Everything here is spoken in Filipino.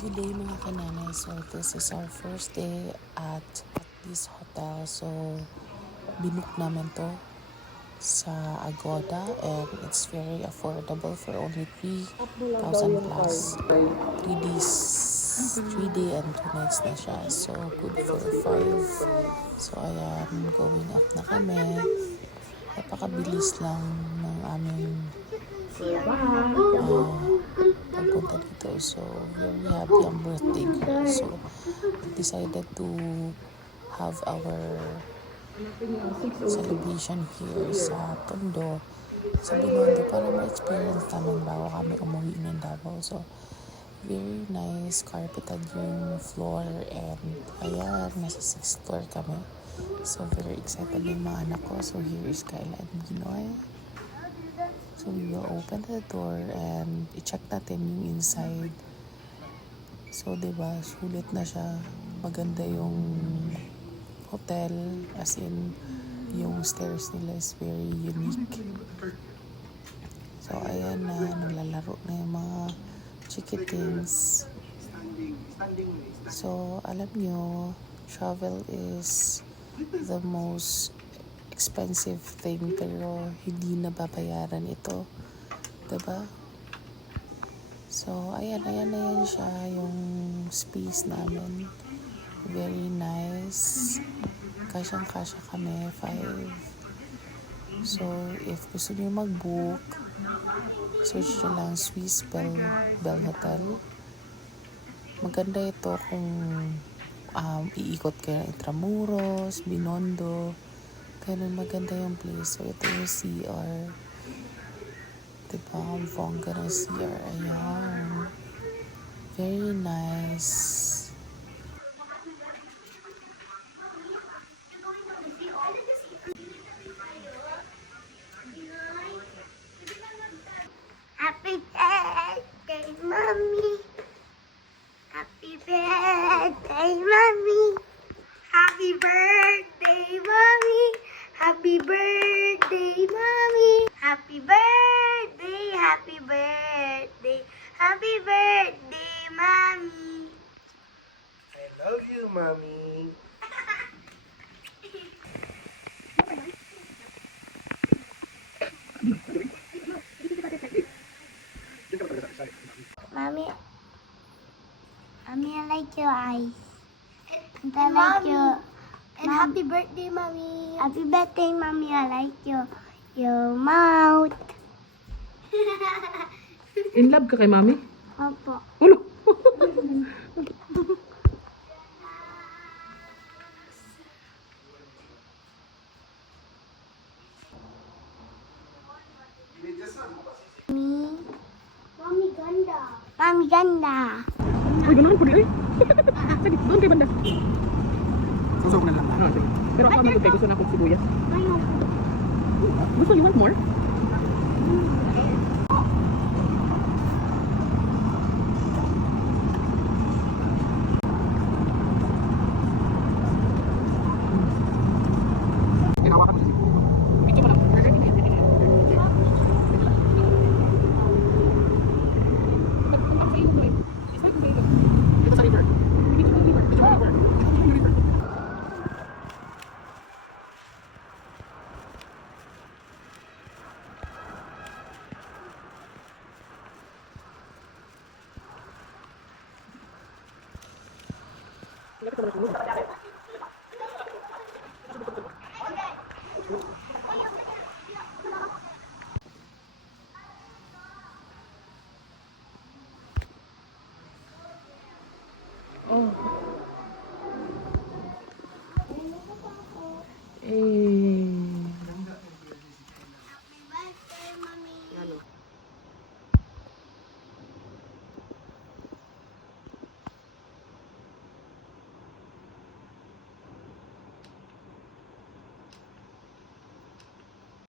Good day mga kananay. So this is our first day at this hotel. So binook namin to sa Agoda and it's very affordable for only 3,000 plus. 3 days, 3 day and 2 nights na siya. So good for 5. So ayan, going up na kami. Napakabilis lang ng aming pagpunta dito. So, very happy ang birthday girl. So, decided to have our celebration here sa Tondo, sa Binondo, para ma-experience namin bago kami umuwi ng Davao. So, very nice, carpeted yung floor and ayan, nasa 6th floor kami. So, very excited yung mga anak ko. So, here is Kyla and Ginoy. So, we will open the door and i-check natin yung inside. So, diba, sulit na siya. Maganda yung hotel. As in, yung stairs nila is very unique. So, ayan na, naglalaro na yung mga chickens. So, alam nyo, travel is the most expensive thing pero hindi nababayaran ito, diba? So ayan na yan siya yung space namin, very nice, kasyang-kasya kami 5. So if gusto niyo mag-book, search nyo lang Swiss Bell Hotel. Maganda ito kung iikot kayo ng Intramuros, Binondo. Ganun maganda yung place. So, ito yung CR. Diba? Ang bongga ng CR. Ayan. Very nice. Happy birthday, Mommy. Happy birthday, Mommy. Happy birthday, Mommy. Happy birthday, Mommy. Happy birthday, happy birthday. Happy birthday, Mommy. I love you, Mommy. Mommy, Mommy, I like your eyes. And I like your... And happy birthday, Mommy. Happy birthday, Mommy. I like your mouth. In love ka kay mami? Opo. Ulo! Mommy ganda. Mommy ganda. Ay, gano'n po din eh. Sige, doon kay banda. Susok na lang. Sige. Pero ako mag-upay, gusto na akong sibuyas. Ayun. Gusto, you want more? Ginawa ka mo sa siguro. Medyo malaki. Dito sa river. Dito sa river. Dito sa river. Eh,